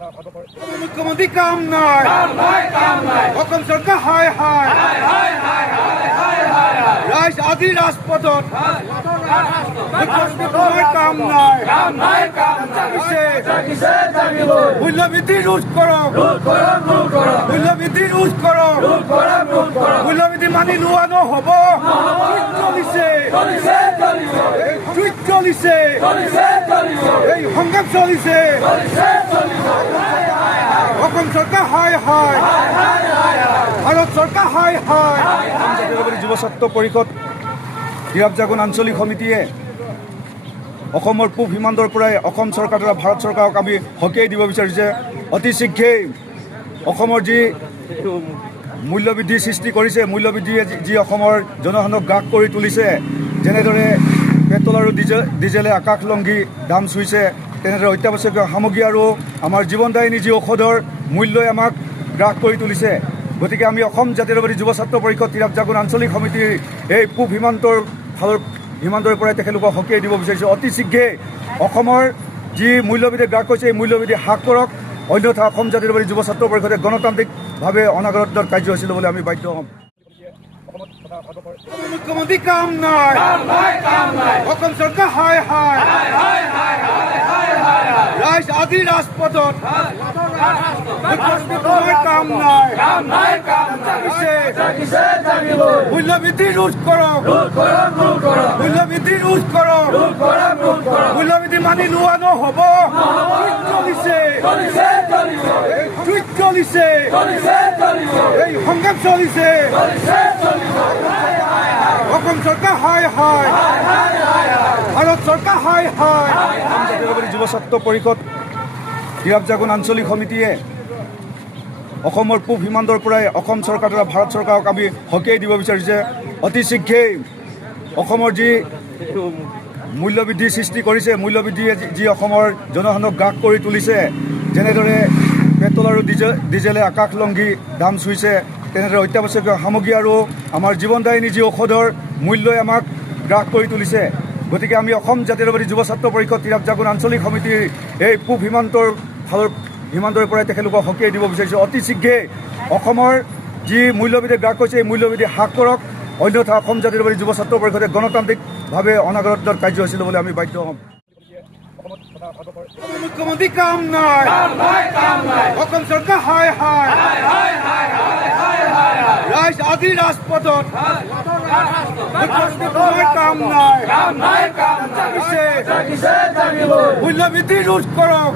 মুখ্যমন্ত্ৰী কাম নাই অসম চৰকাৰ হাই হাই ৰাইজ আজি ৰাজপথত মুখ্যমন্ত্ৰী কাম নাই মূল্যবৃদ্ধি ৰোধ কৰক মূল্যবৃদ্ধি ৰোধ কৰক মূল্যবৃদ্ধি মানি লোৱা নহ'ব চলিছে এই সংগ্ৰাম চলিছে অসম চৰকাৰ হাই হাই ভাৰত চৰকাৰ হাই হাই যুৱ ছাত্ৰ পৰিষদ হিৰাব জাগোন আঞ্চলিক সমিতিয়ে অসমৰ পূব সীমান্তৰ পৰাই অসম চৰকাৰ তথা ভাৰত চৰকাৰক আমি সকীয়াই দিব বিচাৰিছে অতি শীঘ্ৰেই অসমৰ যি মূল্যবৃদ্ধিৰ সৃষ্টি কৰিছে মূল্যবৃদ্ধিয়ে যি অসমৰ জনসাধাৰণক গ্ৰাস কৰি তুলিছে যেনেদৰে পেট্ৰল আৰু ডিজেলে আকাশলংঘী দাম চুইছে তেনেদৰে অত্যাৱশ্যকীয় সামগ্ৰী আৰু আমাৰ জীৱনদায়িনী যি ঔষধৰ মূল্যই আমাক গ্ৰাস কৰি তুলিছে গতিকে আমি অসম জাতীয়তাবাদী যুৱ ছাত্ৰ পৰিষদ হিৰাব জাগোন আঞ্চলিক সমিতিৰ এই পূব সীমান্তৰ পৰাই তেখেতলোকক সকীয়াই দিব বিচাৰিছোঁ অতি শীঘ্ৰেই অসমৰ যি মূল্যবৃদ্ধি গ্ৰাস কৰিছে এই মূল্যবৃদ্ধি হ্ৰাস কৰক অন্যথা অসম জাতীয়তাবাদী যুৱ ছাত্ৰ পৰিষদে গণতান্ত্ৰিকভাৱে অনাগত কাৰ্যসূচী ল'বলৈ আমি বাধ্য হ'ম মুখ্যমন্ত্ৰী কাম নাই অসম চৰকাৰ হাই হাই ৰাইজ আজি ৰাজপথত মুখ্যমন্ত্ৰী কাম নাই মূল্যবৃদ্ধি ৰোধ কৰক মূল্যবৃদ্ধি ৰোধ কৰক মূল্যবৃদ্ধি মানি লোৱা নহ'ব চলিছে এই সংগ্ৰাম চলিছে অসম চৰকাৰ হাই হাই ভাৰত চৰকাৰ হাই হাই জাতীয়তাবাদী যুৱ ছাত্ৰ পৰিষদ হিৰাব জাগোন আঞ্চলিক সমিতিয়ে অসমৰ পূব সীমান্তৰ পৰাই অসম চৰকাৰ তথা ভাৰত চৰকাৰক আমি সকীয়াই দিব বিচাৰিছে অতি শীঘ্ৰেই অসমৰ যি মূল্যবৃদ্ধিৰ সৃষ্টি কৰিছে মূল্যবৃদ্ধিয়ে যি অসমৰ জনসাধাৰণক গ্ৰাস কৰি তুলিছে যেনেদৰে পেট্ৰল আৰু ডিজেলে আকাশলংঘী দাম চুইছে তেনেদৰে অত্যাৱশ্যকীয় সামগ্ৰী আৰু আমাৰ জীৱনদায়িনী যি ঔষধৰ মূল্যই আমাক গ্ৰাস কৰি তুলিছে গতিকে আমি অসম জাতীয়তাবাদী যুৱ ছাত্ৰ পৰিষদ হিৰাব জাগোন আঞ্চলিক সমিতিৰ এই পূব সীমান্তৰ পৰাই তেখেতলোকক সকীয়াই দিব বিচাৰিছোঁ অতি শীঘ্ৰেই অসমৰ যি মূল্যবৃদ্ধি গ্ৰাস কৰিছে এই মূল্যবৃদ্ধি হ্ৰাস কৰক অন্যথা অসম জাতীয়তাবাদী যুৱ ছাত্ৰ পৰিষদে গণতান্ত্ৰিকভাৱে অনাগত কাৰ্যসূচী ল'বলৈ আমি বাধ্য হ'ম মুখ্যমন্ত্ৰী কাম নাই অসম চৰকাৰ হাই হাই ৰাইজ আজি ৰাজপথত মুখ্যমন্ত্ৰী কাম নাই মূল্যবৃদ্ধি ৰোধ কৰক